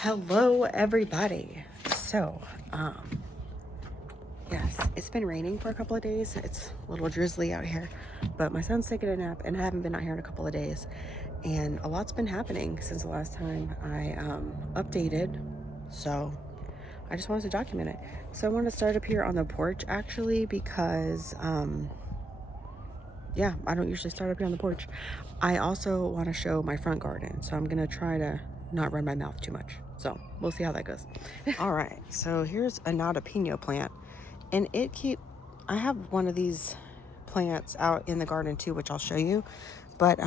Hello everybody. So yes, it's been raining for a couple of days. It's a little drizzly out here, but my son's taking a nap and I haven't been out here in a couple of days, and a lot's been happening since the last time I updated, so I just wanted to document it. So I want to start up here on the porch actually because yeah, I don't usually start up here on the porch. I also want to show my front garden, so I'm gonna try to not run my mouth too much. So we'll see how that goes. All right, so here's a jalapeno plant, and I have one of these plants out in the garden too, which I'll show you. But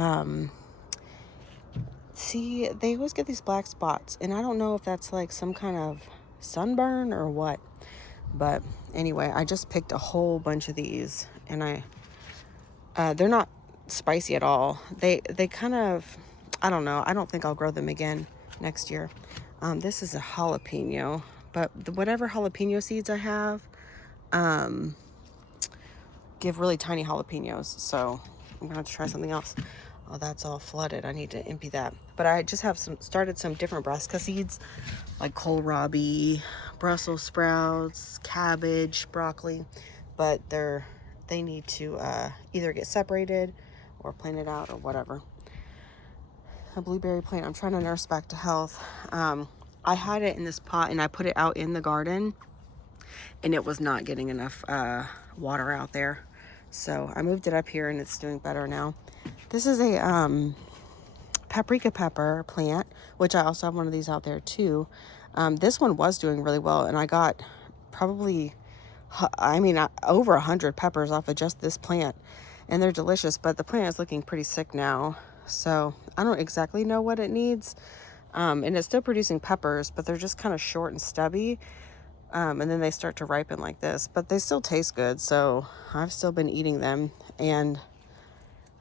see, they always get these black spots, and I don't know if that's like some kind of sunburn or what. But anyway, I just picked a whole bunch of these, and they're not spicy at all. They kind of, I don't know. I don't think I'll grow them again next year. This is a jalapeno, but whatever jalapeno seeds I have give really tiny jalapenos. So I'm gonna have to try something else. Oh, that's all flooded. I need to empty that. But I just have started some different brassica seeds, like kohlrabi, Brussels sprouts, cabbage, broccoli, but they need to either get separated or planted out or whatever. A blueberry plant I'm trying to nurse back to health. I had it in this pot and I put it out in the garden, and it was not getting enough water out there, so I moved it up here and it's doing better now. This is a paprika pepper plant, which I also have one of these out there too. This one was doing really well, and I got probably over 100 peppers off of just this plant, and they're delicious. But the plant is looking pretty sick now, so I don't exactly know what it needs. And it's still producing peppers, but they're just kind of short and stubby, and then they start to ripen like this, but they still taste good, so I've still been eating them. And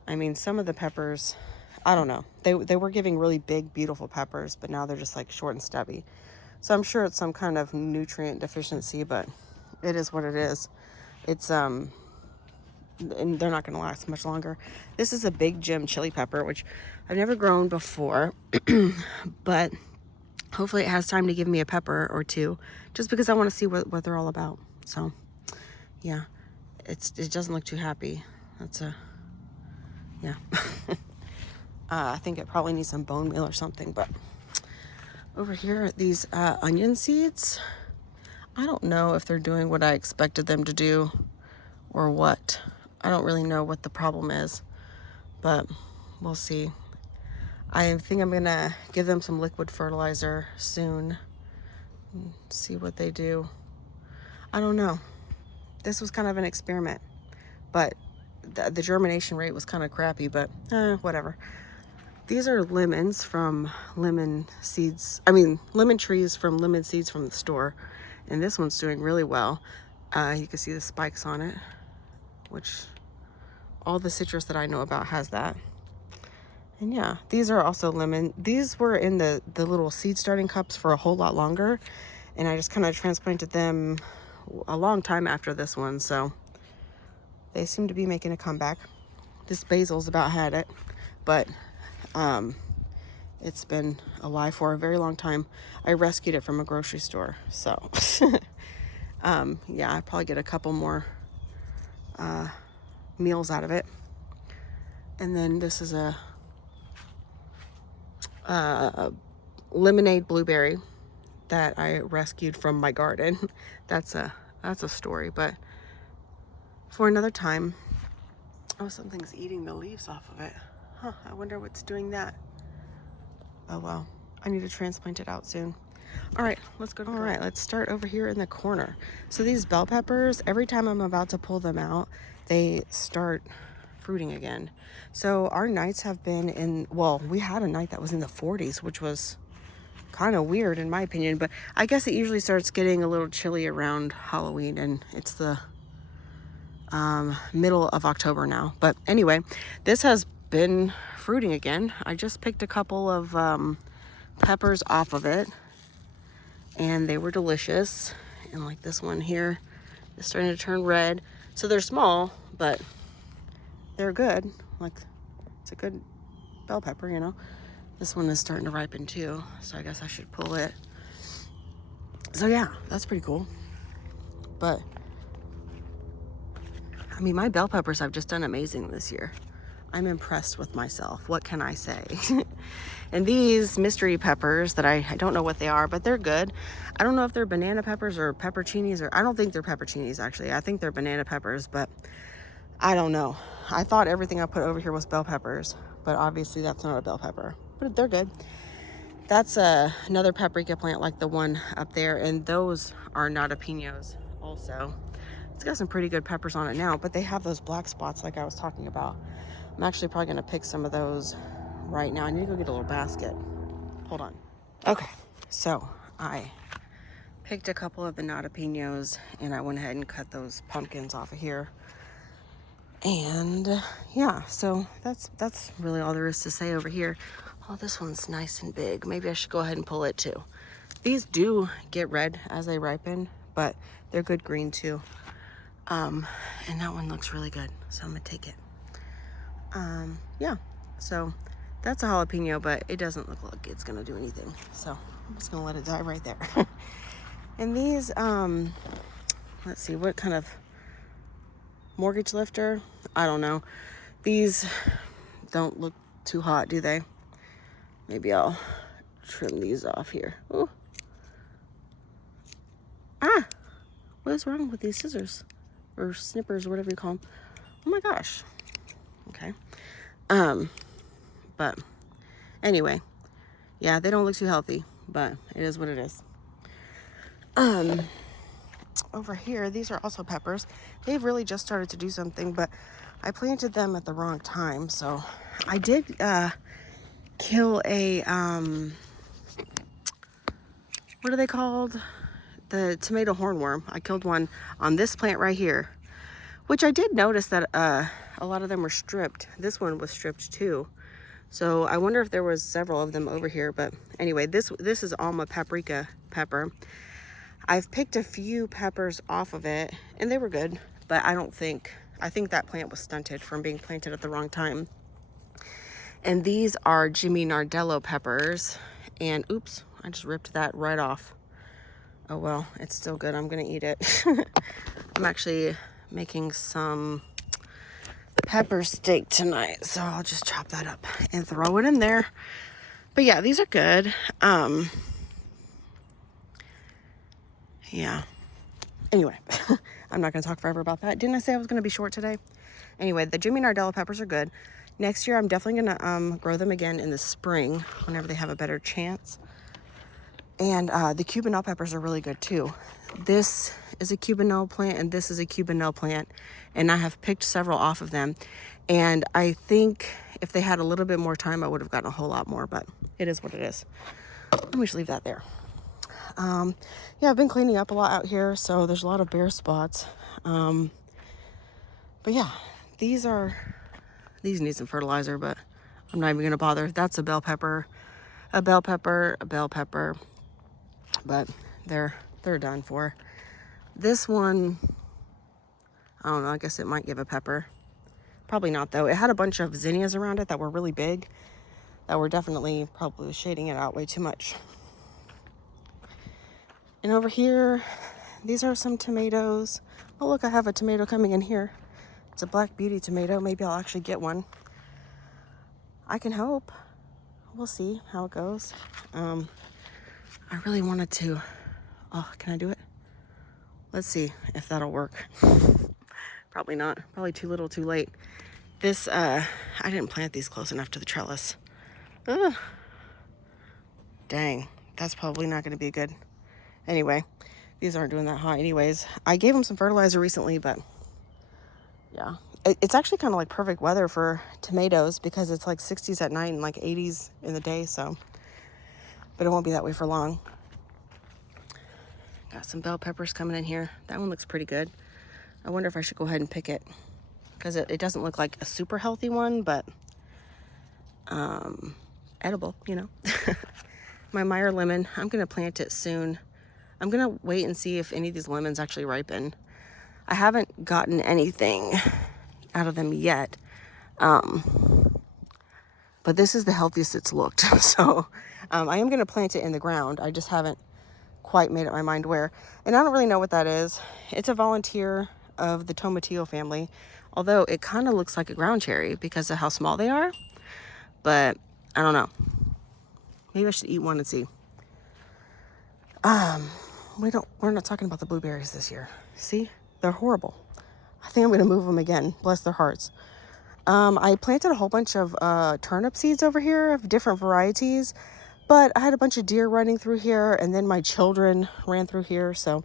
I mean, some of the peppers, I don't know, they were giving really big beautiful peppers, but now they're just like short and stubby. So I'm sure it's some kind of nutrient deficiency, but it is what it is. It's and they're not going to last much longer. This is a big Jim chili pepper, which I've never grown before, but hopefully it has time to give me a pepper or two, just because I want to see what they're all about. So yeah, it doesn't look too happy. Yeah. I think it probably needs some bone meal or something. But over here, these onion seeds, I don't know if they're doing what I expected them to do or what. I don't really know what the problem is, but we'll see. I think I'm gonna give them some liquid fertilizer soon and see what they do. I don't know. This was kind of an experiment, but the germination rate was kind of crappy, but whatever. These are lemons from lemon trees from lemon seeds from the store, and this one's doing really well. You can see the spikes on it, which all the citrus that I know about has that. And yeah, these are also lemon. These were in the little seed starting cups for a whole lot longer, and I just kind of transplanted them a long time after this one, so they seem to be making a comeback. This basil's about had it, but it's been alive for a very long time. I rescued it from a grocery store, so yeah, I probably get a couple more meals out of it. And then this is a lemonade blueberry that I rescued from my garden. That's a story, but for another time. Oh, something's eating the leaves off of it. Huh, I wonder what's doing that. Oh well, I need to transplant it out soon. All right, let's go. All right, let's start over here in the corner. So these bell peppers, every time I'm about to pull them out, they start fruiting again. So our nights have been we had a night that was in the 40s, which was kind of weird in my opinion, but I guess it usually starts getting a little chilly around Halloween, and it's the middle of October now. But anyway, this has been fruiting again. I just picked a couple of peppers off of it, and they were delicious. And like this one here is starting to turn red. So they're small, but they're good. Like, it's a good bell pepper, you know. This one is starting to ripen too, so I guess I should pull it. So yeah, that's pretty cool. But I mean, my bell peppers have just done amazing this year. I'm impressed with myself. What can I say? And these mystery peppers that I don't know what they are, but they're good. I don't know if they're banana peppers or pepperoncinis, or I don't think they're pepperoncinis actually. I think they're banana peppers, but I don't know. I thought everything I put over here was bell peppers, but obviously that's not a bell pepper, but they're good. That's another paprika plant like the one up there, and those are not jalapenos also. It's got some pretty good peppers on it now, but they have those black spots like I was talking about. I'm actually probably gonna pick some of those right now. I need to go get a little basket. Hold on. Okay, so I picked a couple of the jalapenos and I went ahead and cut those pumpkins off of here. And yeah, so that's really all there is to say over here. Oh, this one's nice and big. Maybe I should go ahead and pull it too. These do get red as they ripen, but they're good green too. And that one looks really good, so I'm gonna take it. Yeah, so that's a jalapeno, but it doesn't look like it's gonna do anything, so I'm just gonna let it die right there. And these, let's see, what kind of mortgage lifter? I don't know. These don't look too hot, do they? Maybe I'll trim these off here. Ooh. Ah, what is wrong with these scissors or snippers or whatever you call them? Oh my gosh. Okay. But anyway, yeah, they don't look too healthy, but it is what it is. Over here, these are also peppers. They've really just started to do something, but I planted them at the wrong time. So I did kill a what are they called? The tomato hornworm. I killed one on this plant right here, which I did notice that a lot of them were stripped. This one was stripped too. So I wonder if there was several of them over here. But anyway, this is Alma paprika pepper. I've picked a few peppers off of it and they were good, but I think that plant was stunted from being planted at the wrong time. And these are Jimmy Nardello peppers. And oops, I just ripped that right off. Oh well, it's still good. I'm gonna eat it. I'm actually making some pepper steak tonight, so I'll just chop that up and throw it in there. But yeah, these are good. Yeah. Anyway, I'm not gonna talk forever about that. Didn't I say I was gonna be short today? Anyway, the Jimmy Nardello peppers are good. Next year, I'm definitely gonna grow them again in the spring whenever they have a better chance. And the Cubanelle peppers are really good too. This is a Cubanelle plant and this is a Cubanelle plant. And I have picked several off of them. And I think if they had a little bit more time, I would have gotten a whole lot more, but it is what it is. Let me just leave that there. Yeah, I've been cleaning up a lot out here, so there's a lot of bare spots. But yeah, these need some fertilizer, but I'm not even gonna bother. That's a bell pepper, a bell pepper, a bell pepper. But they're done for. This one, I don't know, I guess it might give a pepper. Probably not though. It had a bunch of zinnias around it that were really big, that were definitely probably shading it out way too much. And over here, these are some tomatoes. Oh look, I have a tomato coming in here. It's a Black Beauty tomato. Maybe I'll actually get one. I can hope. We'll see how it goes. I really wanted to, oh, can I do it? Let's see if that'll work. Probably not, probably too little too late. This, I didn't plant these close enough to the trellis. Ugh. Dang, that's probably not gonna be good. Anyway, these aren't doing that hot anyways. I gave them some fertilizer recently, but yeah. It's actually kind of like perfect weather for tomatoes because it's like 60s at night and like 80s in the day, so. But it won't be that way for long. Got some bell peppers coming in here. That one looks pretty good. I wonder if I should go ahead and pick it because it doesn't look like a super healthy one, but edible, you know. My Meyer lemon, I'm gonna plant it soon. I'm gonna wait and see if any of these lemons actually ripen. I haven't gotten anything out of them yet. But but this is the healthiest it's looked. So I am going to plant it in the ground. I just haven't quite made up my mind where. And I don't really know what that is. It's a volunteer of the tomatillo family, although it kind of looks like a ground cherry because of how small they are. But I don't know. Maybe I should eat one and see. We're not talking about the blueberries this year. See, they're horrible. I think I'm going to move them again. Bless their hearts. I planted a whole bunch of turnip seeds over here of different varieties, but I had a bunch of deer running through here, and then my children ran through here. So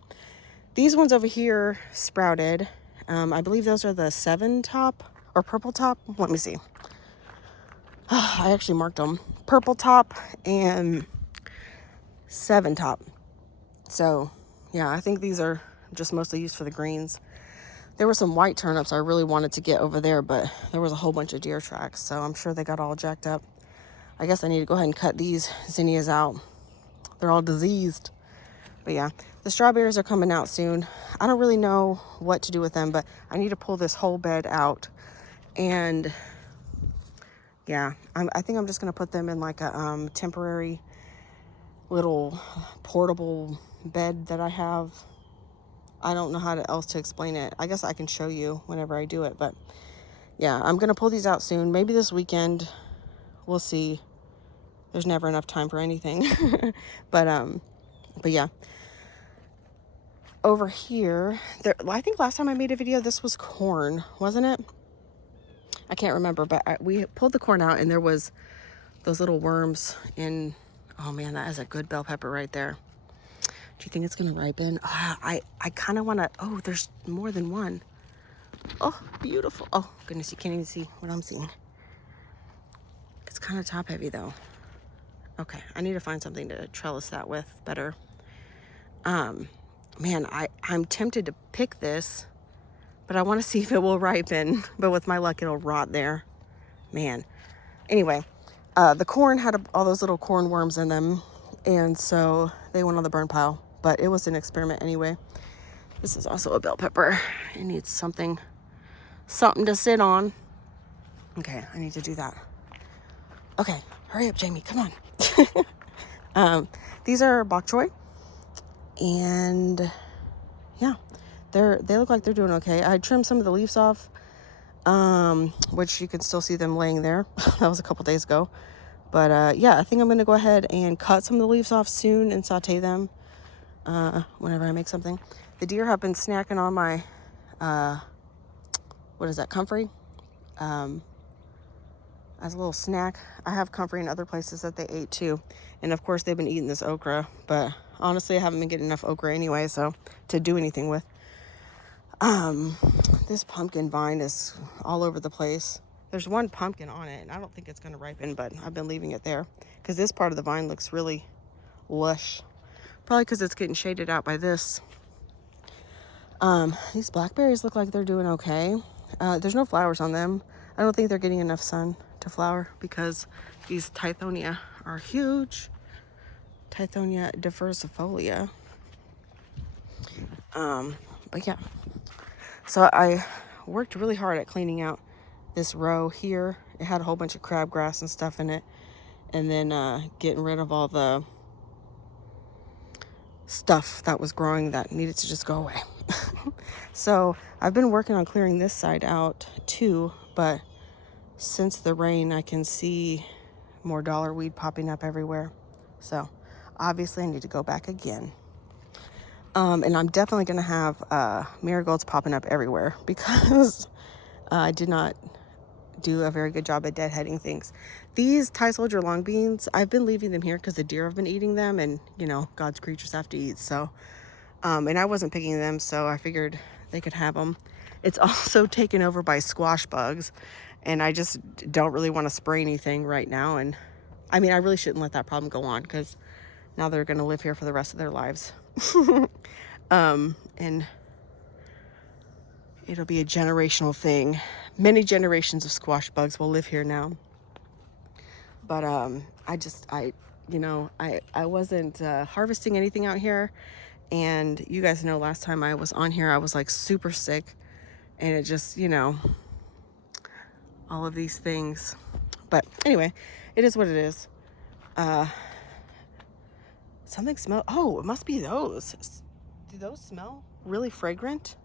these ones over here sprouted. I believe those are the 7 top or purple top. Let me see. I actually marked them. Purple top and 7 top. So yeah, I think these are just mostly used for the greens. There were some white turnips I really wanted to get over there, but there was a whole bunch of deer tracks, so I'm sure they got all jacked up. I guess I need to go ahead and cut these zinnias out. They're all diseased. But yeah, the strawberries are coming out soon. I don't really know what to do with them, but I need to pull this whole bed out. And yeah, I think I'm just going to put them in like a temporary little portable bed that I have. I don't know how else to explain it. I guess I can show you whenever I do it. But yeah, I'm going to pull these out soon. Maybe this weekend. We'll see. There's never enough time for anything. But yeah. Over here, I think last time I made a video, this was corn, wasn't it? I can't remember, but we pulled the corn out and there was those little worms in. Oh man, that is a good bell pepper right there. Do you think it's gonna ripen? Oh, I kind of want to. Oh, there's more than one. Oh, beautiful. Oh goodness, you can't even see what I'm seeing. It's kind of top heavy though. Okay, I need to find something to trellis that with better. Man, I'm tempted to pick this, but I want to see if it will ripen. But with my luck, it'll rot there. Man. Anyway, the corn had all those little corn worms in them, and so they went on the burn pile. But it was an experiment anyway. This is also a bell pepper. It needs something to sit on. Okay, I need to do that. Okay, hurry up, Jamie. Come on. These are bok choy. And yeah, they look like they're doing okay. I trimmed some of the leaves off, which you can still see them laying there. That was a couple days ago. But yeah, I think I'm going to go ahead and cut some of the leaves off soon and saute them whenever I make something. The deer have been snacking on my, what is that, comfrey? As a little snack. I have comfrey in other places that they ate too. And of course they've been eating this okra, but honestly I haven't been getting enough okra anyway, so to do anything with. This pumpkin vine is all over the place. There's one pumpkin on it and I don't think it's going to ripen, but I've been leaving it there because this part of the vine looks really lush. Probably because it's getting shaded out by this. These blackberries look like they're doing okay. There's no flowers on them. I don't think they're getting enough sun to flower because these Tithonia are huge. Tithonia diversifolia. But yeah. So I worked really hard at cleaning out this row here. It had a whole bunch of crabgrass and stuff in it. And then getting rid of all the stuff that was growing that needed to just go away. So I've been working on clearing this side out too, but since the rain I can see more dollar weed popping up everywhere. So obviously I need to go back again. And I'm definitely going to have marigolds popping up everywhere because I did not do a very good job at deadheading things. These Thai soldier long beans, I've been leaving them here because the deer have been eating them, and you know, God's creatures have to eat. So and I wasn't picking them, so I figured they could have them. It's also taken over by squash bugs, and I just don't really want to spray anything right now. And I mean, I really shouldn't let that problem go on because now they're going to live here for the rest of their lives. And it'll be a generational thing. Many generations of squash bugs will live here now. But I wasn't harvesting anything out here. And you guys know last time I was on here, I was like super sick. And it just, you know, all of these things. But anyway, it is what it is. Something smell. Oh, it must be those. Do those smell really fragrant?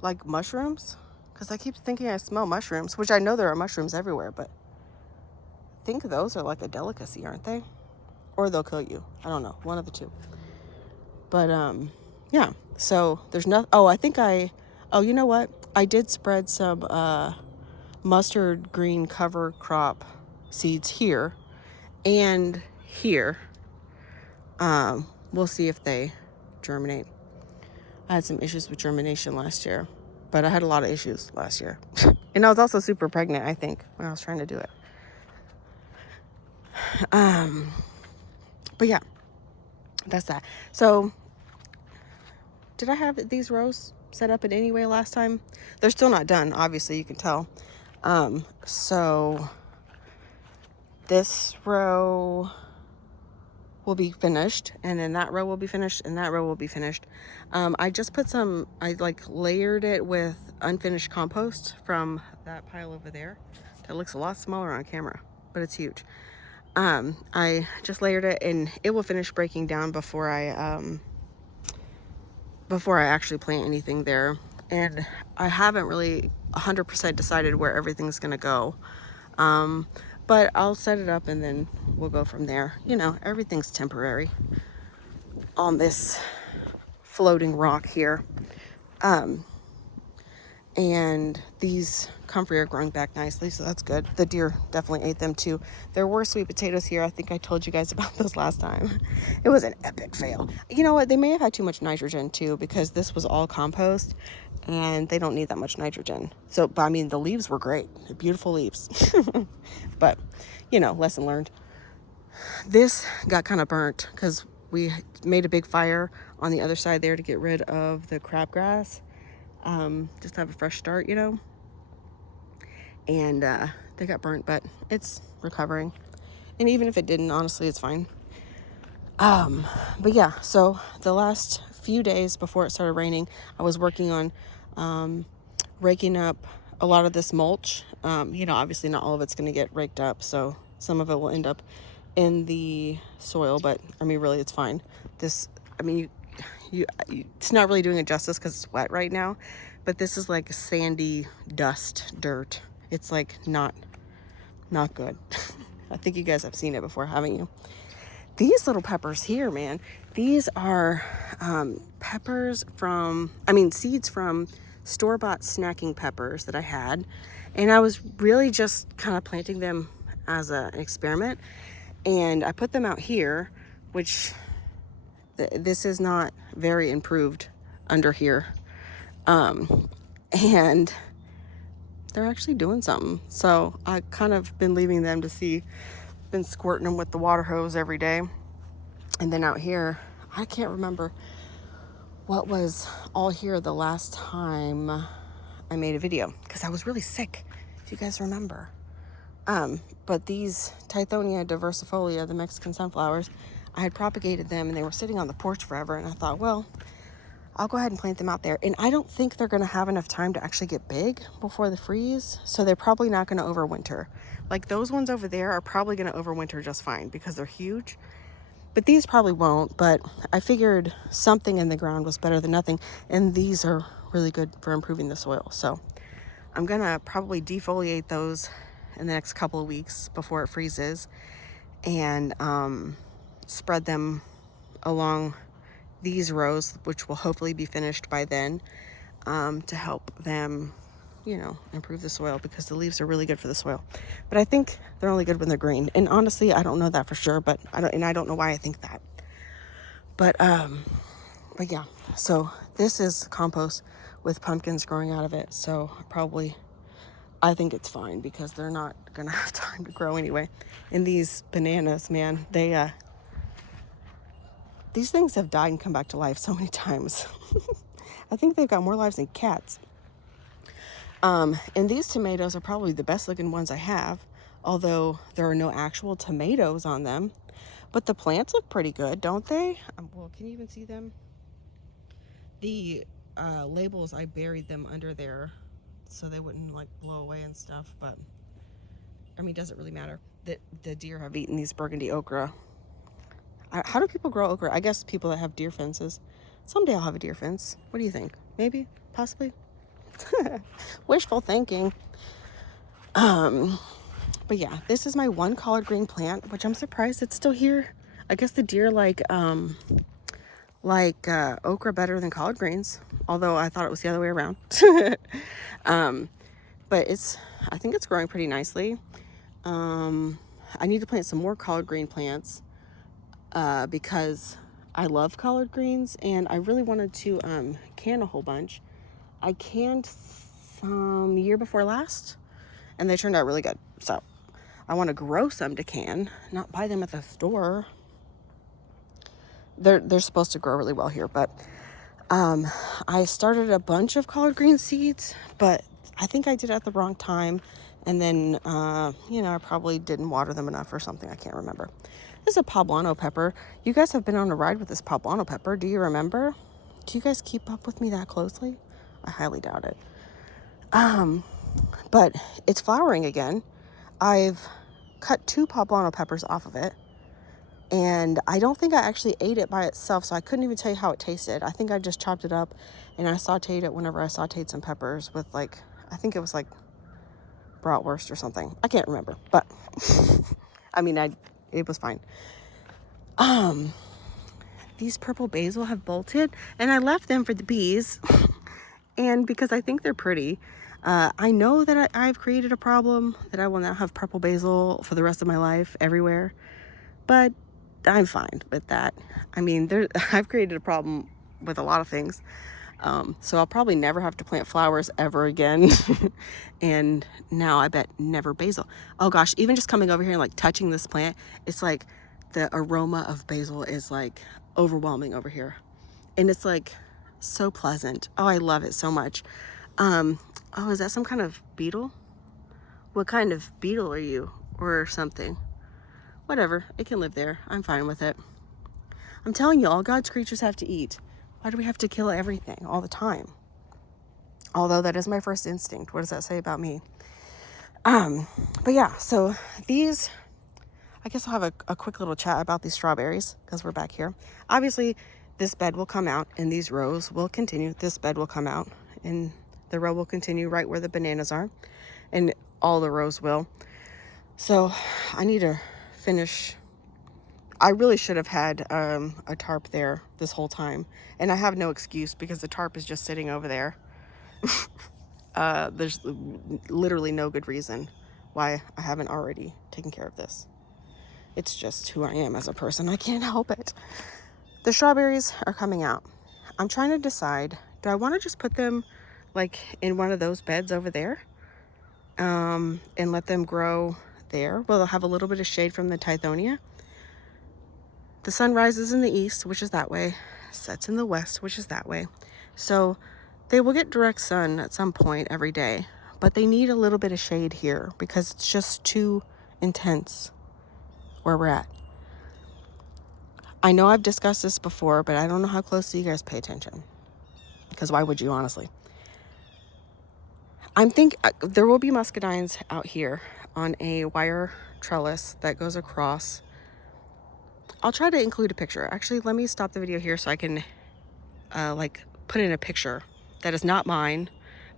Like mushrooms? Because I keep thinking I smell mushrooms, which I know there are mushrooms everywhere, but I think those are like a delicacy, aren't they? Or they'll kill you. I don't know. One of the two. But, yeah. So there's no. Oh, oh, you know what? I did spread some mustard green cover crop seeds here and here. We'll see if they germinate. I had some issues with germination last year, but I had a lot of issues last year. And I was also super pregnant, I think, when I was trying to do it. But yeah, that's that. So did I have these rows set up in any way last time? They're still not done, obviously, you can tell. So this row will be finished, and then that row will be finished, and that row will be finished. I just put I like layered it with unfinished compost from that pile over there. That looks a lot smaller on camera, but it's huge. I just layered it, and it will finish breaking down before I actually plant anything there. And I haven't really 100% decided where everything's gonna go. But I'll set it up and then we'll go from there. You know, everything's temporary on this floating rock here. And these comfrey are growing back nicely, so that's good. The deer definitely ate them too. There were sweet potatoes here. I think I told you guys about those last time. It was an epic fail. You know what? They may have had too much nitrogen too, because this was all compost and they don't need that much nitrogen. So, but I mean, the leaves were great. Beautiful leaves. But, you know, lesson learned. This got kind of burnt because we made a big fire on the other side there to get rid of the crabgrass. Just to have a fresh start, you know. And they got burnt, but it's recovering. And even if it didn't, honestly, it's fine. But yeah, so the last few days before it started raining, I was working on raking up a lot of this mulch. You know, obviously not all of it's going to get raked up, so some of it will end up in the soil, but I mean, really, it's fine. This, I mean, it's not really doing it justice because it's wet right now, but this is like sandy dust dirt. It's like not good. I think you guys have seen it before, haven't you? These little peppers here, man, these are seeds from store-bought snacking peppers that I had, and I was really just kind of planting them as an experiment, and I put them out here, which this is not very improved under here. And they're actually doing something. So I kind of been leaving them to see, been squirting them with the water hose every day. And then out here, I can't remember what was all here the last time I made a video, because I was really sick, if you guys remember. But these Tithonia diversifolia, the Mexican sunflowers, I had propagated them and they were sitting on the porch forever, and I thought, well, I'll go ahead and plant them out there. And I don't think they're going to have enough time to actually get big before the freeze, so they're probably not going to overwinter. Like those ones over there are probably going to overwinter just fine because they're huge, but these probably won't. But I figured something in the ground was better than nothing, and these are really good for improving the soil. So I'm going to probably defoliate those in the next couple of weeks before it freezes, and spread them along these rows, which will hopefully be finished by then, to help them, you know, improve the soil, because the leaves are really good for the soil. But I think they're only good when they're green, and honestly, I don't know that for sure, but I don't know why I think that. But yeah, so this is compost with pumpkins growing out of it, so I think it's fine because they're not gonna have time to grow anyway. And these bananas, man, these things have died and come back to life so many times. I think they've got more lives than cats. And these tomatoes are probably the best looking ones I have, although there are no actual tomatoes on them. But the plants look pretty good, don't they? Well, can you even see them? The labels, I buried them under there so they wouldn't like blow away and stuff, but I mean, does it really matter? The deer have eaten these burgundy okra. How do people grow okra? I guess people that have deer fences. Someday I'll have a deer fence. What do you think? Maybe? Possibly? Wishful thinking. But yeah, this is my one collard green plant, which I'm surprised it's still here. I guess the deer like okra better than collard greens, although I thought it was the other way around. But I think it's growing pretty nicely. I need to plant some more collard green plants because I love collard greens, and I really wanted to can a whole bunch. I canned some year before last, and they turned out really good. So I want to grow some to can, not buy them at the store. They're supposed to grow really well here, but I started a bunch of collard green seeds, but I think I did it at the wrong time, and then I probably didn't water them enough or something. I can't remember. This is a poblano pepper. You guys have been on a ride with this poblano pepper. Do you remember? Do you guys keep up with me that closely? I highly doubt it. But it's flowering again. I've cut 2 poblano peppers off of it, and I don't think I actually ate it by itself, so I couldn't even tell you how it tasted. I think I just chopped it up and I sauteed it whenever I sauteed some peppers with I think it was like bratwurst or something. I can't remember, but I mean, it was fine. These purple basil have bolted, and I left them for the bees and because I think they're pretty. I know that I've created a problem that I will now have purple basil for the rest of my life everywhere, but I'm fine with that. I mean, I've created a problem with a lot of things. So I'll probably never have to plant flowers ever again. And now I bet never basil. Oh gosh, even just coming over here and like touching this plant, it's like the aroma of basil is like overwhelming over here. And it's like so pleasant. Oh, I love it so much. Oh, is that some kind of beetle? What kind of beetle are you? Or something? Whatever, it can live there. I'm fine with it. I'm telling you, all God's creatures have to eat. Why do we have to kill everything all the time? Although that is my first instinct. What does that say about me? But yeah, so these, I guess I'll have a quick little chat about these strawberries because we're back here. Obviously, this bed will come out and these rows will continue. This bed will come out and the row will continue right where the bananas are, and all the rows will. So I need to finish. I really should have had a tarp there this whole time, and I have no excuse because the tarp is just sitting over there. There's literally no good reason why I haven't already taken care of this. It's just who I am as a person. I can't help it. The strawberries are coming out. I'm trying to decide, do I want to just put them like in one of those beds over there and let them grow there? Well, they'll have a little bit of shade from the tithonia. The sun rises in the east, which is that way, sets in the west, which is that way. So they will get direct sun at some point every day, but they need a little bit of shade here because it's just too intense where we're at. I know I've discussed this before, but I don't know how closely you guys pay attention, because why would you, honestly? I'm thinking there will be muscadines out here on a wire trellis that goes across. I'll try to include a picture. Actually, let me stop the video here so I can put in a picture that is not mine,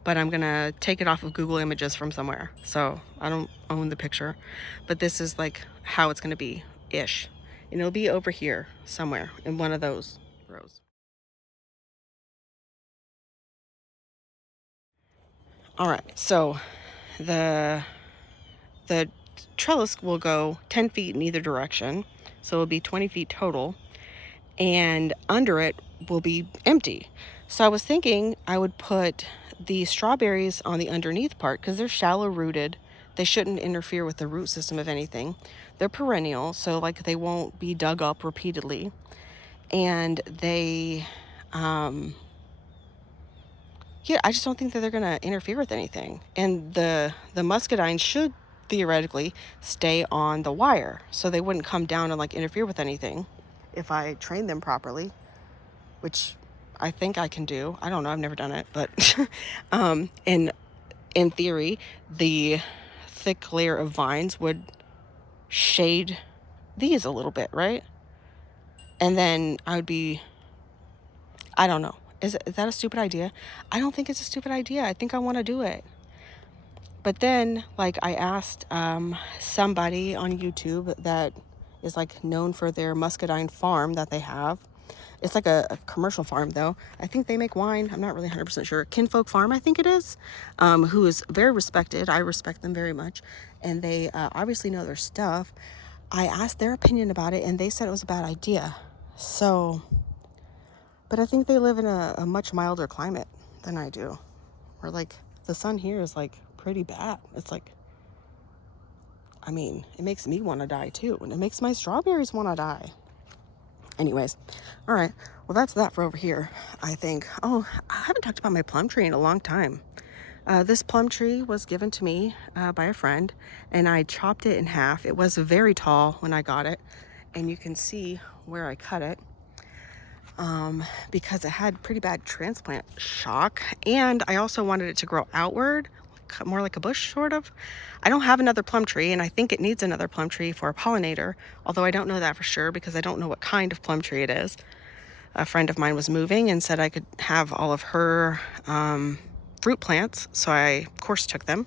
but I'm gonna take it off of Google Images from somewhere. So I don't own the picture, but this is like how it's gonna be ish. And it'll be over here somewhere in one of those rows. All right, so the trellis will go 10 feet in either direction. So it'll be 20 feet total, and under it will be empty. So I was thinking I would put the strawberries on the underneath part because they're shallow rooted. They shouldn't interfere with the root system of anything. They're perennial, so like they won't be dug up repeatedly. And they, yeah, I just don't think that they're gonna interfere with anything. And the muscadines should theoretically stay on the wire, so they wouldn't come down and like interfere with anything if I train them properly, which I think I can do. I don't know, I've never done it, but in theory, the thick layer of vines would shade these a little bit, right? And then I don't know. Is that a stupid idea? I don't think it's a stupid idea. I think I want to do it. But then, like, I asked somebody on YouTube that is, like, known for their muscadine farm that they have. It's like a commercial farm, though. I think they make wine. I'm not really 100% sure. Kinfolk Farm, I think it is, who is very respected. I respect them very much. And they obviously know their stuff. I asked their opinion about it, and they said it was a bad idea. So, but I think they live in a much milder climate than I do. Or, like, the sun here is, like, pretty bad. It's like, I mean, it makes me want to die, too. And it makes my strawberries want to die. Anyways, all right. Well, that's that for over here, I think. Oh, I haven't talked about my plum tree in a long time. This plum tree was given to me by a friend, and I chopped it in half. It was very tall when I got it, and you can see where I cut it because it had pretty bad transplant shock, and I also wanted it to grow outward, more like a bush, sort of. I don't have another plum tree, and I think it needs another plum tree for a pollinator, although I don't know that for sure because I don't know what kind of plum tree it is. A friend of mine was moving and said I could have all of her fruit plants, so I, of course, took them.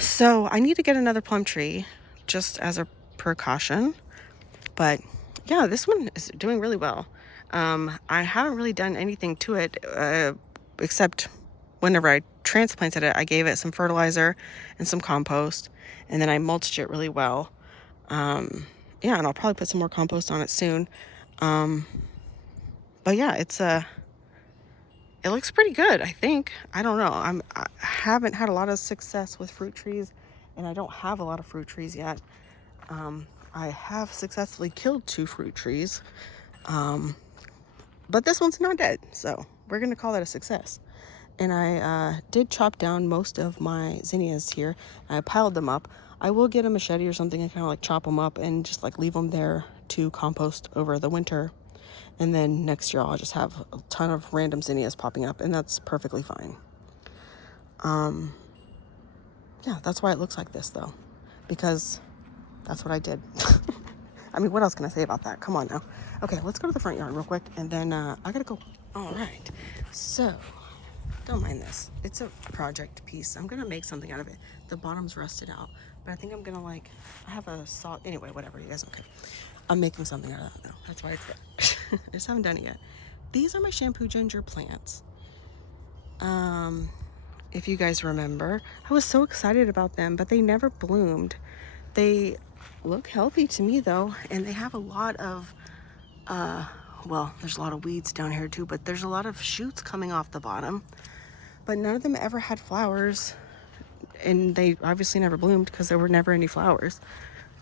So I need to get another plum tree just as a precaution, but yeah, this one is doing really well. I haven't really done anything to it except whenever I transplanted it, I gave it some fertilizer and some compost, and then I mulched it really well. Yeah, and I'll probably put some more compost on it soon. But yeah, it looks pretty good, I think. I don't know. I haven't had a lot of success with fruit trees, and I don't have a lot of fruit trees yet. I have successfully killed 2 fruit trees, but this one's not dead, so we're going to call that a success. And I did chop down most of my zinnias here. I piled them up. I will get a machete or something and kind of like chop them up and just like leave them there to compost over the winter. And then next year I'll just have a ton of random zinnias popping up, and that's perfectly fine. Yeah, that's why it looks like this though, because that's what I did. I mean, what else can I say about that? Come on now. Okay, let's go to the front yard real quick, and then I gotta go. All right, so don't mind this. It's a project piece. I'm gonna make something out of it. The bottom's rusted out, but I think I'm gonna I have a saw. Anyway, whatever, you guys don't care. I'm making something out of that now. That's why it's there. I just haven't done it yet. These are my shampoo ginger plants. If you guys remember, I was so excited about them, but they never bloomed. They look healthy to me though, and they have a lot of, well, there's a lot of weeds down here too, but there's a lot of shoots coming off the bottom, but none of them ever had flowers, and they obviously never bloomed because there were never any flowers.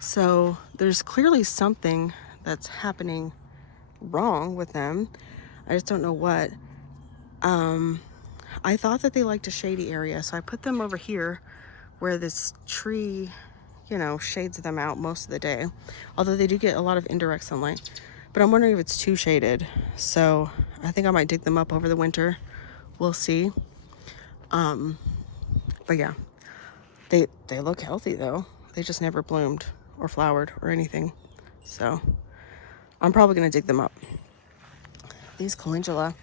So there's clearly something that's happening wrong with them. I just don't know what. I thought that they liked a shady area, so I put them over here where this tree, shades them out most of the day. Although they do get a lot of indirect sunlight. But I'm wondering if it's too shaded. So I think I might dig them up over the winter. We'll see. But yeah, they look healthy though. They just never bloomed or flowered or anything. So I'm probably gonna dig them up. These calendula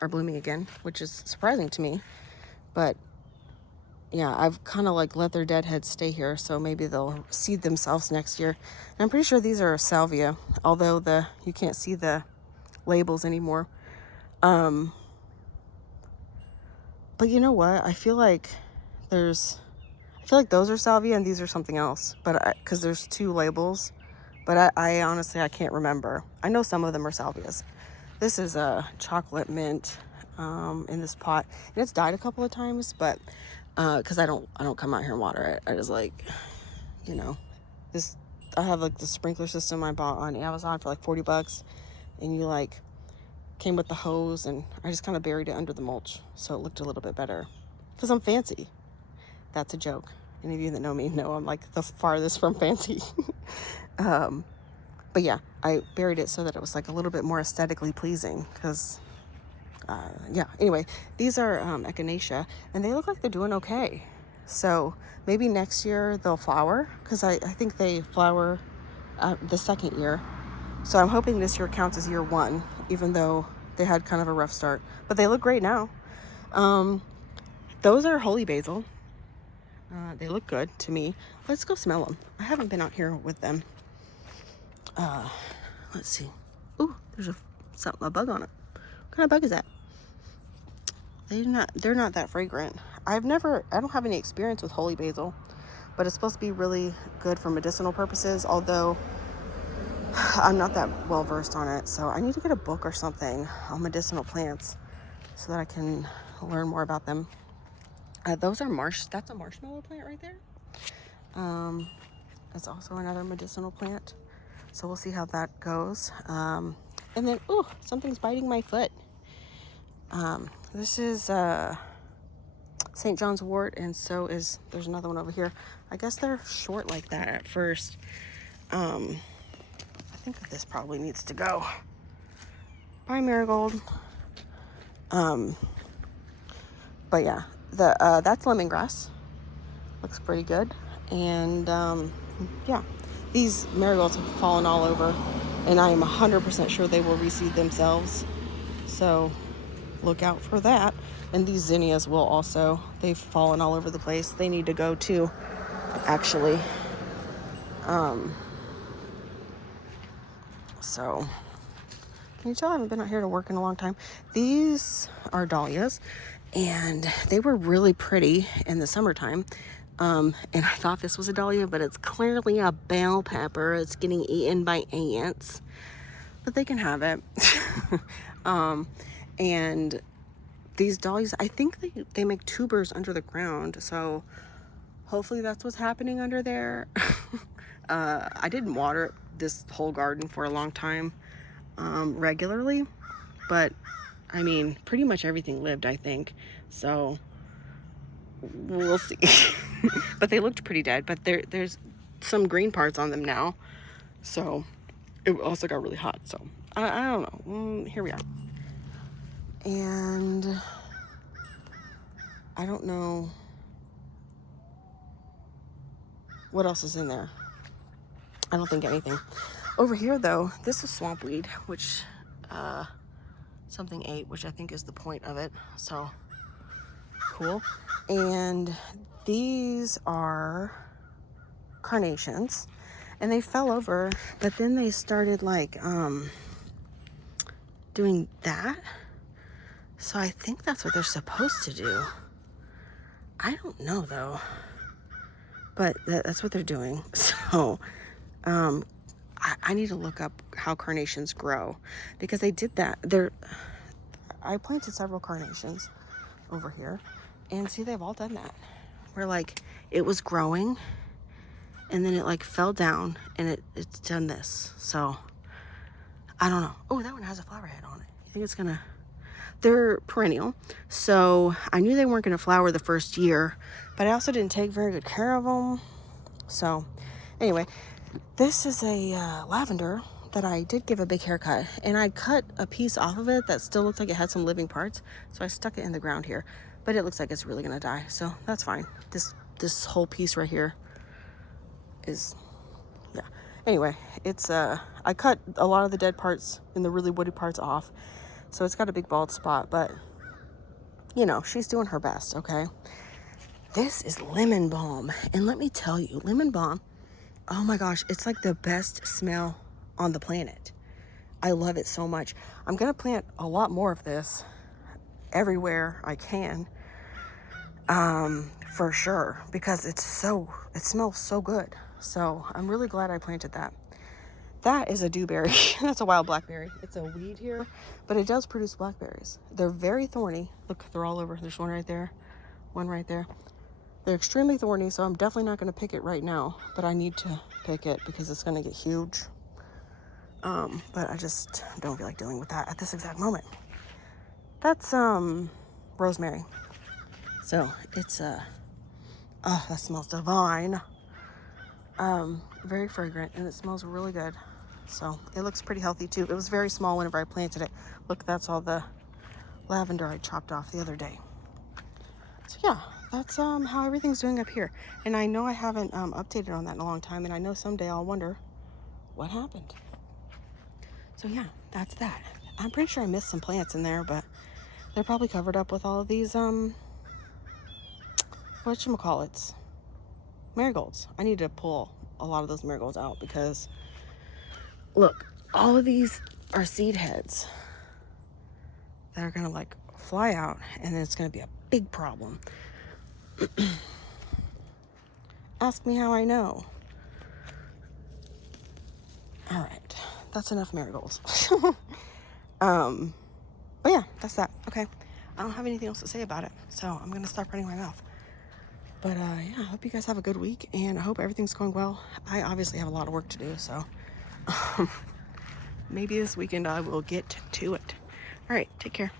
are blooming again, which is surprising to me. But yeah, I've kind of let their dead heads stay here, so maybe they'll seed themselves next year. And I'm pretty sure these are salvia, although you can't see the labels anymore. But you know what? I feel like those are salvia and these are something else. But because there's 2 labels, but I honestly I can't remember. I know some of them are salvias. This is a chocolate mint in this pot, and it's died a couple of times, but because I don't come out here and water it. I just this. I have the sprinkler system I bought on Amazon for $40, and you came with the hose, and I just kind of buried it under the mulch, so it looked a little bit better. Because I'm fancy. That's a joke. Any of you that know me know I'm the farthest from fancy. But yeah, I buried it so that it was a little bit more aesthetically pleasing, because yeah, anyway, these are echinacea, and they look like they're doing okay. So maybe next year they'll flower, because I think they flower the second year. So I'm hoping this year counts as year one, even though they had kind of a rough start. But they look great now. Those are holy basil. They look good to me. Let's go smell them. I haven't been out here with them. Let's see. Ooh, there's a bug on it. What kind of bug is that? They're not that fragrant. I don't have any experience with holy basil, but it's supposed to be really good for medicinal purposes, although I'm not that well versed on it. So I need to get a book or something on medicinal plants so that I can learn more about them. That's a marshmallow plant right there. It's also another medicinal plant. So we'll see how that goes. And then, ooh, something's biting my foot. This is St. John's wort, and there's another one over here. I guess they're short like that at first. I think that this probably needs to go. Bye, marigold. But yeah, that's lemongrass. Looks pretty good. And yeah, these marigolds have fallen all over, and I am 100% sure they will reseed themselves. So look out for that. And these zinnias will also. They've fallen all over the place. They need to go too, actually. So can you tell I haven't been out here to work in a long time? These are dahlias, and they were really pretty in the summertime. And I thought this was a dahlia, but it's clearly a bell pepper. It's getting eaten by ants, but they can have it. And these dahlias, I think they make tubers under the ground, so hopefully that's what's happening under there. I didn't water this whole garden for a long time regularly, but I mean, pretty much everything lived, I think, so we'll see. But they looked pretty dead, but there's some green parts on them now, so it also got really hot, so I don't know. Here we are. And I don't know what else is in there. I don't think anything. Over here, though, this is swampweed, which something ate, which I think is the point of it. So cool. And these are carnations, and they fell over, but then they started like doing that. So I think that's what they're supposed to do. I don't know though, but that's what they're doing. So I need to look up how carnations grow, because they did that. I planted several carnations over here, and see, they've all done that. Where like it was growing, and then it like fell down, and it's done this. So I don't know. Oh, that one has a flower head on it. You think it's gonna? They're perennial, so I knew they weren't gonna flower the first year, but I also didn't take very good care of them. So anyway, this is a lavender that I did give a big haircut, and I cut a piece off of it that still looked like it had some living parts, so I stuck it in the ground here, but it looks like it's really gonna die, so that's fine. This whole piece right here is, yeah. Anyway, it's I cut a lot of the dead parts and the really woody parts off, so it's got a big bald spot, but you know, she's doing her best, okay? This is lemon balm, and let me tell you, lemon balm, oh my gosh, it's like the best smell on the planet. I love it so much. I'm gonna plant a lot more of this everywhere I can, for sure, because it smells so good. So I'm really glad I planted that. That is a dewberry. That's a wild blackberry. It's a weed here, but it does produce blackberries. They're very thorny. Look, they're all over. There's one right there, one right there. They're extremely thorny, so I'm definitely not going to pick it right now, but I need to pick it because it's going to get huge. But I just don't feel like dealing with that at this exact moment. That's rosemary. So it's oh, that smells divine. Very fragrant, and it smells really good. So it looks pretty healthy too. It was very small whenever I planted it. Look, that's all the lavender I chopped off the other day. So yeah, that's how everything's doing up here. And I know I haven't updated on that in a long time, and I know someday I'll wonder what happened. So yeah, that's that. I'm pretty sure I missed some plants in there, but they're probably covered up with all of these whatchamacallits, marigolds. I need to pull a lot of those marigolds out because look, all of these are seed heads that are gonna like fly out, and then it's gonna be a big problem. Ask me how I know. All right, that's enough marigolds. But yeah, that's that. Okay, I don't have anything else to say about it, so I'm gonna stop running my mouth. But yeah, I hope you guys have a good week, and I hope everything's going well. I obviously have a lot of work to do, so maybe this weekend I will get to it. All right, take care.